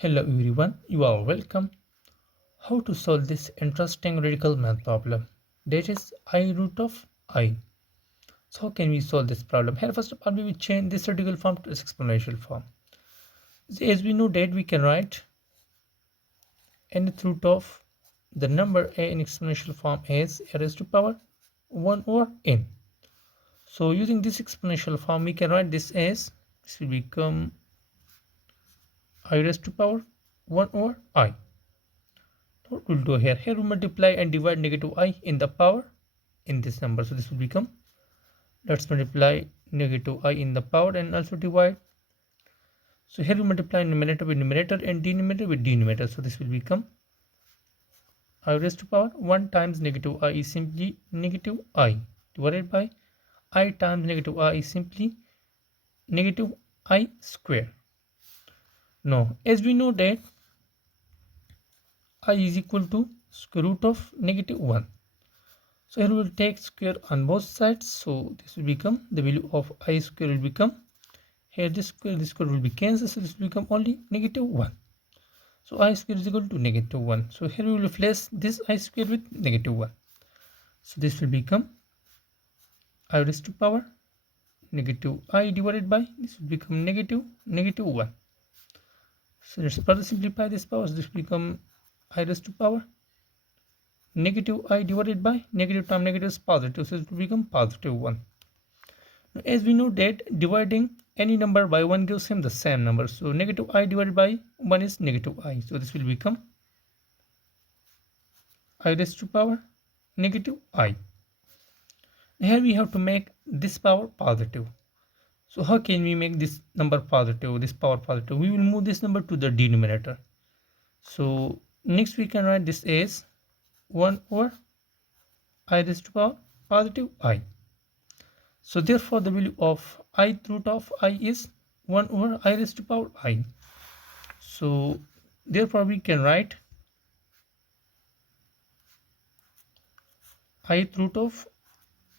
Hello everyone, you are welcome. How to solve this interesting radical math problem? That is I root of I. So how can we solve this problem? Here first of all we will change this radical form to its exponential form. So as we know that we can write nth root of the number a in exponential form as a raised to power 1 over n. So using this exponential form we can write this will become I raised to power 1 over I. What we'll do here? Here we multiply and divide negative I in the power in this number. So this will become, let's multiply negative I in the power and also divide. So here we multiply numerator with numerator and denominator with denominator. So this will become I raised to power 1 times negative I is simply negative I divided by I times negative I is simply negative I square. Now as we know that I is equal to square root of negative 1. So here we will take square on both sides. So this will become the value of I square will become, here this square will be cancelled. So this will become only negative 1. So I square is equal to negative 1. So here we will replace this I square with negative 1. So this will become I raised to power negative I divided by, this will become negative 1. So let's further simplify this power. So this will become I raised to power negative I divided by negative times negative is positive. So it will become positive 1. Now, as we know that dividing any number by 1 gives him the same number. So negative I divided by 1 is negative I. So this will become I raised to power negative I. Here we have to make this power positive. So how can we make this number positive, this power positive? We will move this number to the denominator. So next we can write this as 1 over I raised to power positive I. So therefore the value of I root of I is 1 over I raised to power I. So therefore we can write I root of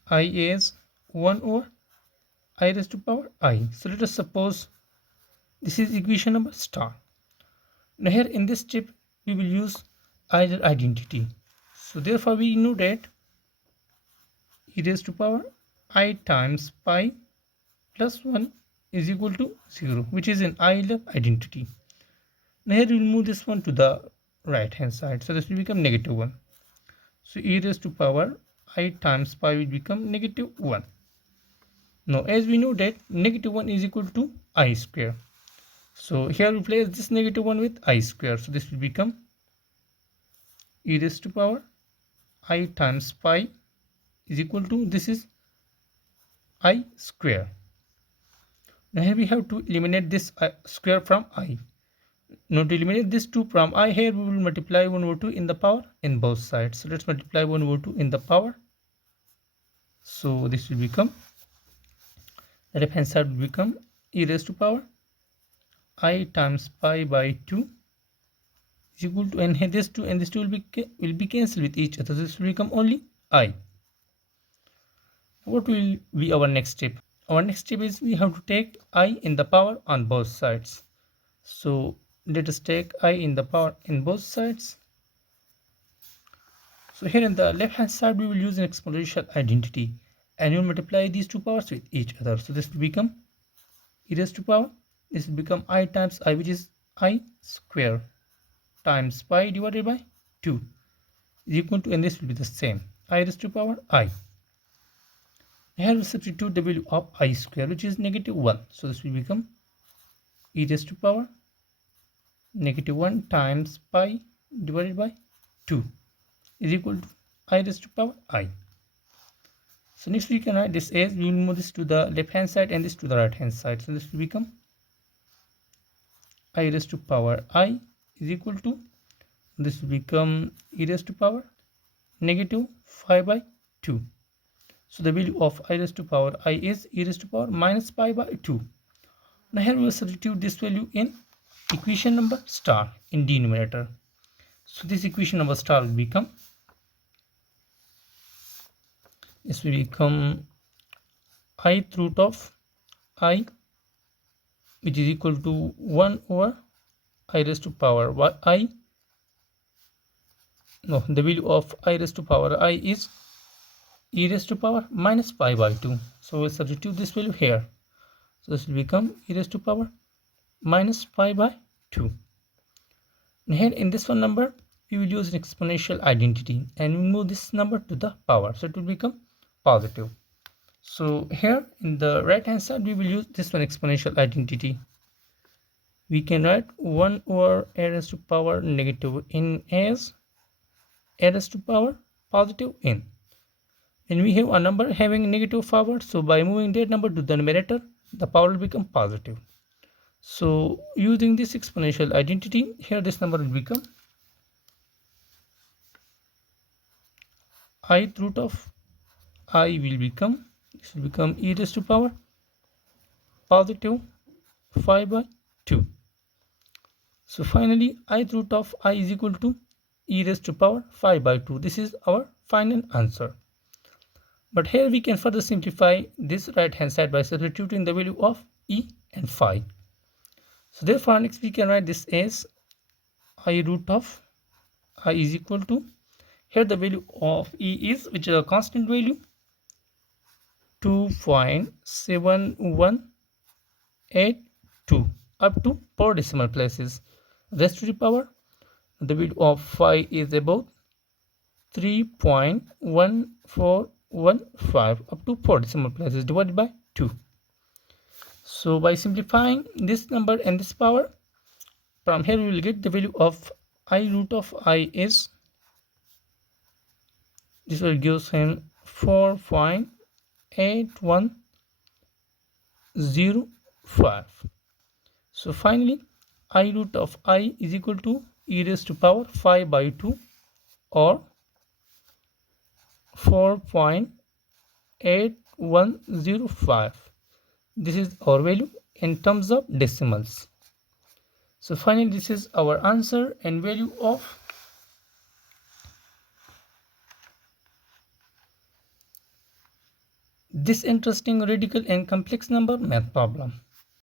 I is 1 over I raised to power I. So let us suppose this is equation number star. Now here in this step we will use either identity. So therefore we know that e raised to power I times pi plus 1 is equal to 0, which is an Euler identity. Now here we will move this one to the right hand side. So this will become negative 1. So e raised to power I times pi will become negative 1. Now as we know that negative 1 is equal to I square. So here we replace this negative 1 with I square. So this will become e raised to power I times pi is equal to, this is I square. Now here we have to eliminate this square from I. Now to eliminate this 2 from I, here we will multiply 1 over 2 in the power in both sides. So let's multiply 1 over 2 in the power. So this will become, the left hand side will become e raised to power I times pi by 2 is equal to, and here this 2 and this 2 will be cancelled with each other. So this will become only I. What will be our next step? Our next step is we have to take I in the power on both sides. So let us take I in the power in both sides. So here in the left hand side we will use an exponential identity and we will multiply these two powers with each other. So this will become e raised to power, this will become I times I, which is I square, times pi divided by 2 is equal to, and this will be the same, I raised to power I. Here we substitute the value of I square, which is negative 1. So this will become e raised to power negative 1 times pi divided by 2 is equal to I raised to power I. So next we can write this as, we will move this to the left hand side and this to the right hand side. So this will become I raised to power I is equal to, this will become e raised to power negative 5 by 2. So the value of I raised to power I is e raised to power minus pi by 2. Now here we will substitute this value in equation number star in denominator. So this equation number star will become, this will become I root of I, which is equal to 1 over I raised to power I. No, the value of I raised to power I is e raised to power minus pi by 2. So we'll substitute this value here. So this will become e raised to power minus pi by 2. And here in this one number, we will use an exponential identity and we move this number to the power. So it will become positive. So here in the right hand side, we will use this one exponential identity. We can write 1 over a raised to power negative n as a raised to power positive n. And we have a number having negative power, so by moving that number to the numerator, the power will become positive. So using this exponential identity, here this number will become ith root of I will become, this will become e raised to power positive 5 by 2. So finally, ith root of I is equal to e raised to power 5 by 2. This is our final answer. But here we can further simplify this right hand side by substituting the value of e and phi. So therefore next we can write this as I root of I is equal to, here the value of e is, which is a constant value, 2.7182 up to 4 decimal places, raised to the power, the value of phi is about 3.1415 up to 4 decimal places divided by 2. So by simplifying this number and this power, from here we will get the value of I root of I is, this will give him 4.8105. So finally, I root of I is equal to e raised to power 5 by 2 or 4.8105. This is our value in terms of decimals. So finally, this is our answer and value of this interesting radical and complex number math problem.